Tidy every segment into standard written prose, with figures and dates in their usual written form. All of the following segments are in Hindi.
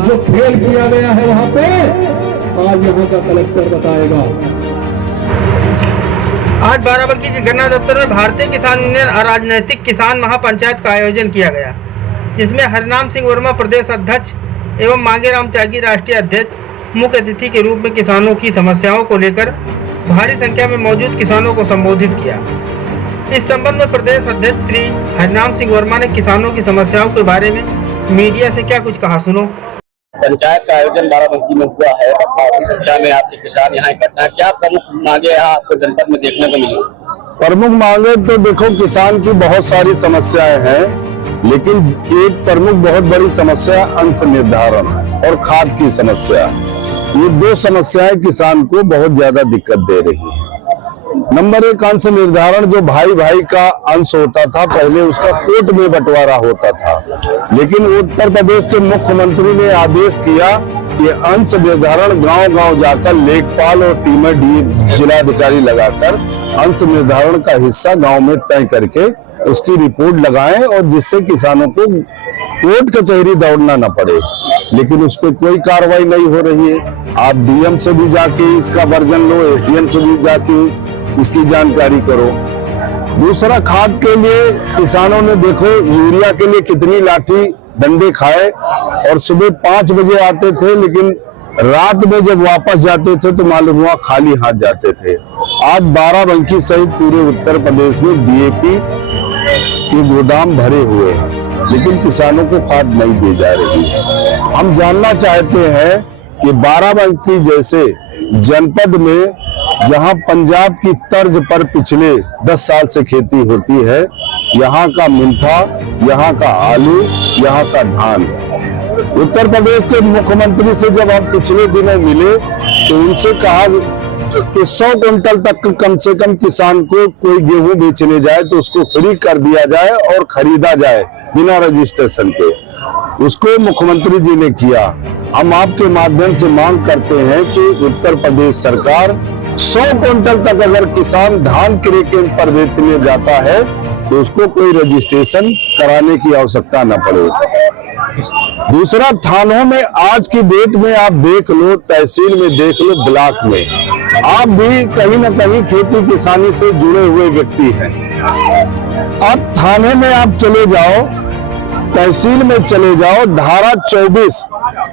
जो खेल किया गया है वहां पे, आज यहाँ का कलेक्टर बताएगा। आज बाराबंकी के गन्ना दफ्तर में भारतीय किसान यूनियन अराजनैतिक किसान महापंचायत का आयोजन किया गया, जिसमें हरनाम सिंह वर्मा प्रदेश अध्यक्ष एवं मांगेराम त्यागी राष्ट्रीय अध्यक्ष मुख्य अतिथि के रूप में किसानों की समस्याओं को लेकर भारी संख्या में मौजूद किसानों को संबोधित किया। इस संबंध में प्रदेश अध्यक्ष श्री हरनाम सिंह वर्मा ने किसानों की समस्याओं के बारे में मीडिया से क्या कुछ कहा, सुनो। पंचायत का आयोजन बाराबंकी में हुआ है, काफी संख्या में आपके किसान यहाँ इकट्ठा हैं। क्या प्रमुख मांगे यहाँ आपको जनपद में देखने को मिली? प्रमुख मांगे तो देखो, किसान की बहुत सारी समस्याएं हैं, लेकिन एक प्रमुख बहुत बड़ी समस्या अंश निर्धारण और खाद की समस्या। ये दो समस्याएं किसान को बहुत ज्यादा दिक्कत दे रही है। नंबर एक, अंश निर्धारण जो भाई भाई का अंश होता था, पहले उसका कोर्ट में बंटवारा होता था, लेकिन उत्तर प्रदेश के मुख्यमंत्री ने आदेश किया कि अंश निर्धारण गांव गांव जाकर लेखपाल और टीमर जिलाधिकारी लगाकर अंश निर्धारण का हिस्सा गांव में तय करके उसकी रिपोर्ट लगाएं, और जिससे किसानों को कोर्ट कचहरी दौड़ना न पड़े। लेकिन उस पर कोई कार्रवाई नहीं हो रही है। आप डीएम से भी जाके इसका वर्जन लो, एसडीएम से भी जाके इसकी जानकारी करो। दूसरा, खाद के लिए किसानों ने देखो यूरिया के लिए कितनी लाठी डंडे खाए, और सुबह 5 बजे आते थे, लेकिन रात में जब वापस जाते थे तो मालूम हुआ खाली हाथ जाते थे। आज बाराबंकी सहित पूरे उत्तर प्रदेश में डीएपी के गोदाम भरे हुए हैं, लेकिन किसानों को खाद नहीं दी जा रही है। हम जानना चाहते हैं कि बाराबंकी जैसे जनपद में, जहां पंजाब की तर्ज पर पिछले 10 साल से खेती होती है, यहाँ का मिंथा, यहाँ का आलू, यहाँ का धान। उत्तर प्रदेश के मुख्यमंत्री से जब हम पिछले दिनों मिले तो उनसे कहा कि 100 क्विंटल तक कम से कम किसान को कोई गेहूं बेचने जाए तो उसको फ्री कर दिया जाए और खरीदा जाए बिना रजिस्ट्रेशन के। उसको मुख्यमंत्री जी ने किया। हम आपके माध्यम से मांग करते हैं कि उत्तर प्रदेश सरकार 100 क्विंटल तक अगर किसान धान क्रय केंद्र पर बेचने जाता है तो उसको कोई रजिस्ट्रेशन कराने की आवश्यकता न पड़े। दूसरा, थानों में आज की डेट में आप देख लो, तहसील में देख लो, ब्लॉक में, आप भी कहीं न कहीं खेती किसानी से जुड़े हुए व्यक्ति हैं। अब थाने में आप चले जाओ, तहसील में चले जाओ, धारा 24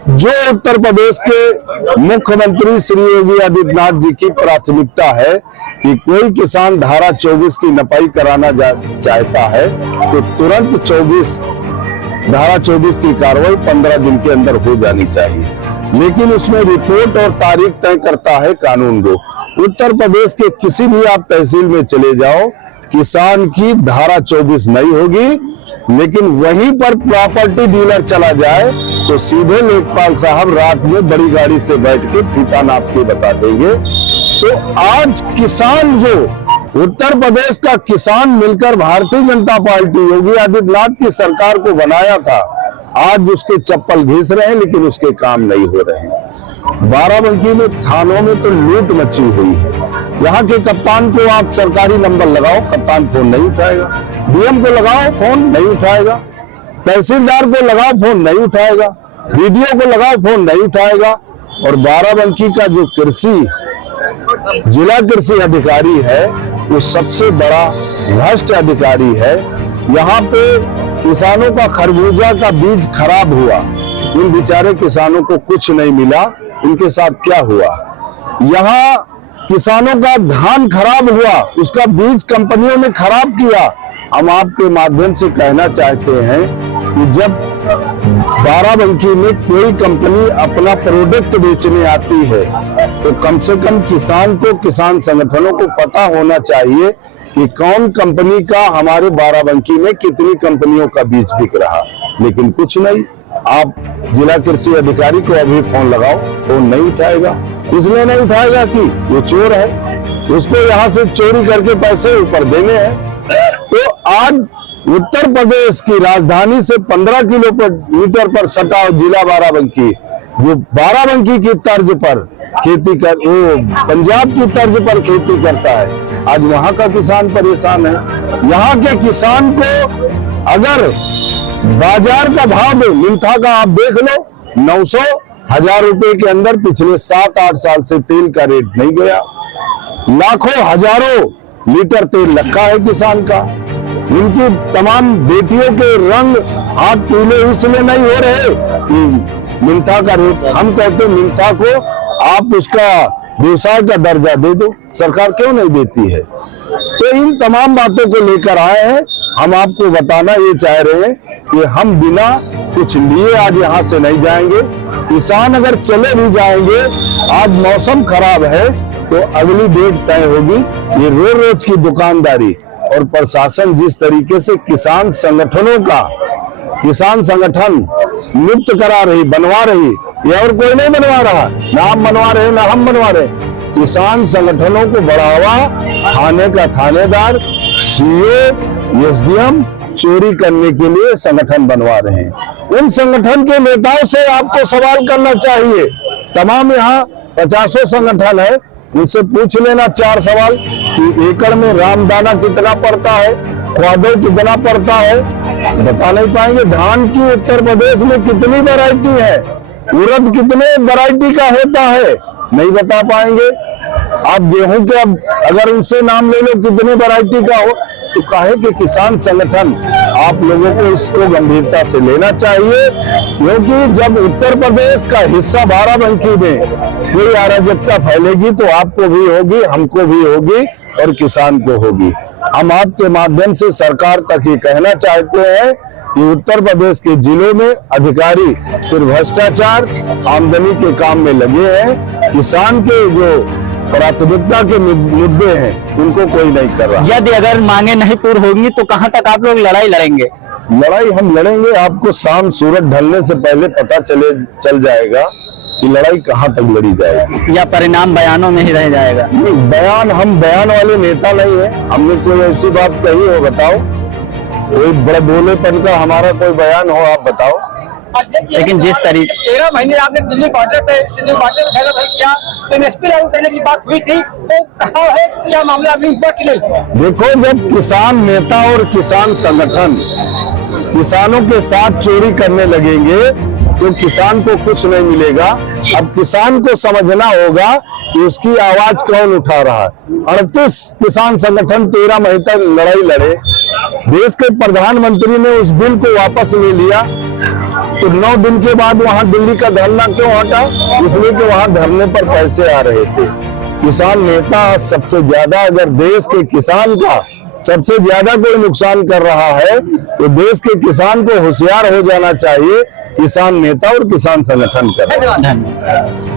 जो उत्तर प्रदेश के मुख्यमंत्री श्री योगी आदित्यनाथ जी की प्राथमिकता है कि कोई किसान धारा 24 की नपाई कराना चाहता है तो तुरंत धारा 24 की कार्रवाई 15 दिन के अंदर हो जानी चाहिए, लेकिन उसमें रिपोर्ट और तारीख तय करता है कानून को। उत्तर प्रदेश के किसी भी आप तहसील में चले जाओ, किसान की धारा 24 नहीं होगी, लेकिन वहीं पर प्रॉपर्टी डीलर चला जाए तो सीधे लेखपाल साहब रात में बड़ी गाड़ी से बैठ के फीता नाप के बता देंगे। तो आज किसान, जो उत्तर प्रदेश का किसान मिलकर भारतीय जनता पार्टी योगी आदित्यनाथ की सरकार को बनाया था, आज उसके चप्पल घिस रहे हैं, लेकिन उसके काम नहीं हो रहे हैं। बाराबंकी में थानों में तो लूट मची हुई है। यहाँ के कप्तान को आप सरकारी नंबर लगाओ, कप्तान फोन नहीं उठाएगा। डीएम को लगाओ, फोन नहीं उठाएगा। तहसीलदार को लगाओ, फोन नहीं उठाएगा। बीडीओ को लगाओ, फोन नहीं उठाएगा। और बाराबंकी का जो जिला कृषि अधिकारी है वो सबसे बड़ा भ्रष्ट अधिकारी है। यहाँ पे किसानों का खरबूजा का बीज खराब हुआ, इन बेचारे किसानों को कुछ नहीं मिला। इनके साथ क्या हुआ? यहाँ किसानों का धान खराब हुआ, उसका बीज कंपनियों ने खराब किया। हम आपके माध्यम से कहना चाहते हैं कि जब बाराबंकी में कोई कंपनी अपना प्रोडक्ट बेचने आती है तो कम से कम किसान को, किसान संगठनों को पता होना चाहिए कि कौन कंपनी का हमारे बाराबंकी में कितनी कंपनियों का बीज बिक रहा, लेकिन कुछ नहीं। आप जिला कृषि अधिकारी को अभी फोन लगाओ, फोन नहीं उठाएगा। इसलिए नहीं उठाएगा कि वो चोर है, उसको यहाँ से चोरी करके पैसे ऊपर देने हैं। तो आज उत्तर प्रदेश की राजधानी से 15 किलोमीटर पर सटा जिला बाराबंकी, जो बाराबंकी की तर्ज पर खेती कर, वो पंजाब की तर्ज पर खेती करता है, आज वहां का किसान परेशान है। यहाँ के किसान को अगर बाजार का भाव दो, मिंथा का आप देख लो, 900-1000 रुपए के अंदर पिछले 7-8 साल से तेल का रेट नहीं गया। लाखों हजारों लीटर तेल रखा है किसान का। इनकी तमाम बेटियों के रंग हाथ पीले इसलिए नहीं हो रहे कि मिंथा का रेट, हम कहते मिंथा को आप उसका व्यवसाय का दर्जा दे दो, सरकार क्यों नहीं देती है? तो इन तमाम बातों को लेकर आए हैं। हम आपको बताना ये चाह रहे हैं कि हम बिना कुछ लिए आज यहाँ से नहीं जाएंगे। किसान अगर चले भी जाएंगे, आज मौसम खराब है तो अगली डेट तय होगी। ये रोज रोज की दुकानदारी और प्रशासन जिस तरीके से किसान संगठनों का किसान संगठन नियुक्त करा रही, बनवा रही, ये और कोई नहीं बनवा रहा, ना आप बनवा रहे ना हम बनवा रहे। किसान संगठनों को बढ़ावा थाने का थानेदार, सीओ, एसडीएम चोरी करने के लिए संगठन बनवा रहे हैं। उन संगठन के नेताओं से आपको सवाल करना चाहिए। तमाम यहाँ 50 संगठन है, उनसे पूछ लेना 4 सवाल कि एकड़ में रामदाना कितना पड़ता है, ख्वादो कितना पड़ता है, बता नहीं पाएंगे। धान की उत्तर प्रदेश में कितनी वैरायटी है, उड़द कितने वैरायटी का होता है, नहीं बता पाएंगे। आप गेहूं के अब अगर उनसे नाम ले लो कितने वैरायटी का हो, तो काहे कि किसान संगठन आप लोगों को इसको गंभीरता से लेना चाहिए, क्योंकि जब उत्तर प्रदेश का हिस्सा बाराबंकी में कोई अराजकता फैलेगी तो आपको भी होगी, हमको भी होगी और किसान को होगी। हम आपके माध्यम से सरकार तक ये कहना चाहते हैं कि उत्तर प्रदेश के जिलों में अधिकारी सिर्फ भ्रष्टाचार, आमदनी के काम में लगे हैं। किसान के जो प्राथमिकता के मुद्दे हैं उनको कोई नहीं कर रहा। यदि अगर मांगे नहीं पूरी होंगी तो कहां तक आप लोग लड़ाई लड़ेंगे? लड़ाई हम लड़ेंगे, आपको शाम सूरज ढलने से पहले पता चल जाएगा कि लड़ाई कहां तक लड़ी जाएगी। या परिणाम बयानों में ही रह जाएगा? बयान, हम बयान वाले नेता नहीं है। हमने कोई ऐसी बात कही हो बताओ, कोई बड़े बोलेपन का हमारा कोई बयान हो आप बताओ। लेकिन जिस तरीके 13 महीने आपने दिल्ली बॉर्डर पे फैसला किया, एमएसपी लागू करने की बात हुई थी, तो कहाँ है, क्या मामला अभी हुआ कि नहीं? देखो, जब किसान नेता और किसान संगठन किसानों के साथ चोरी करने लगेंगे तो किसान को कुछ नहीं मिलेगा। अब किसान को समझना होगा कि उसकी आवाज कौन उठा रहा है। 38 किसान संगठन 13 महीने तक लड़ाई लड़े, देश के प्रधानमंत्री ने उस बिल को वापस ले लिया, तो 9 दिन के बाद वहां दिल्ली का धरना क्यों हटा? इसलिए कि वहां धरने पर पैसे आ रहे थे। किसान नेता सबसे ज्यादा, अगर देश के किसान का सबसे ज्यादा कोई नुकसान कर रहा है तो देश के किसान को होशियार हो जाना चाहिए, किसान नेता और किसान संगठन कर। धन्यवाद।